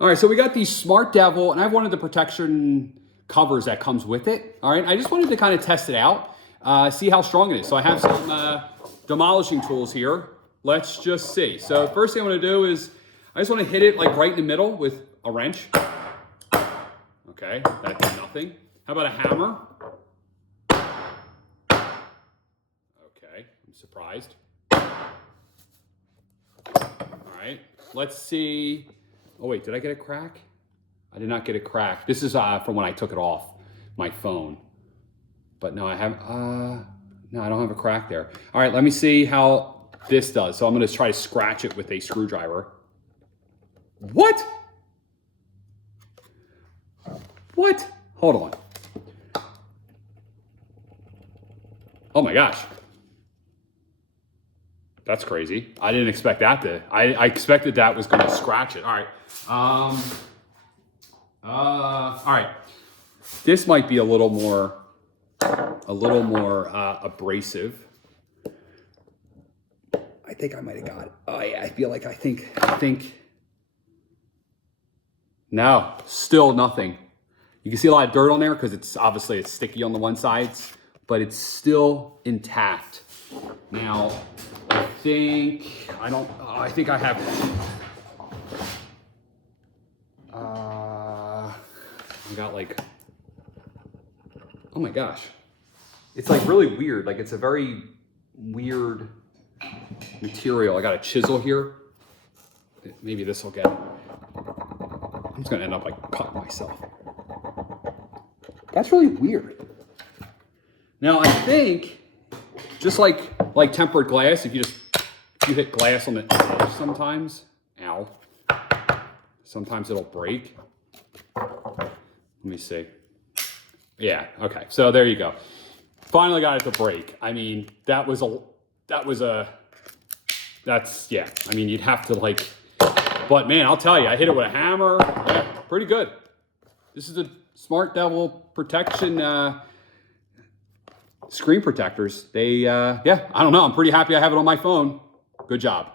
All right, so we got the Smart Devil, and I have one of the protection covers that comes with it. All right, I just wanted to kind of test it out, see how strong it is. So I have some demolishing tools here. Let's just see. So first thing I'm gonna do is, I just wanna hit it like right in the middle with a wrench. Okay, that did nothing. How about a hammer? Okay, I'm surprised. All right, let's see. Oh wait, did I get a crack? I did not get a crack. This is from when I took it off my phone. But no, I have, no, I don't have a crack there. All right, let me see how this does. So I'm gonna try to scratch it with a screwdriver. What? What? Hold on. Oh my gosh. That's crazy. I didn't expect that to, I expected that was gonna scratch it. All right. All right. This might be a little more abrasive. I think I might have got it. Oh yeah, I feel like I think. No, still nothing. You can see a lot of dirt on there because it's obviously it's sticky on the one side, but it's still intact. Now, I think I have. I got like, oh my gosh. It's like really weird. Like it's a very weird material. I got a chisel here. Maybe this will get it. I'm just gonna end up like cutting myself. That's really weird. Now I think, just like tempered glass, if you hit glass on the edge sometimes, ow, sometimes it'll break. Let me see. Yeah, okay, so there you go. Finally got it to break. I mean, yeah, I mean, you'd have to like, but man, I'll tell you, I hit it with a hammer, yeah, pretty good. This is a Smart Devil protection, screen protectors. They, yeah, I don't know, I'm pretty happy I have it on my phone. Good job.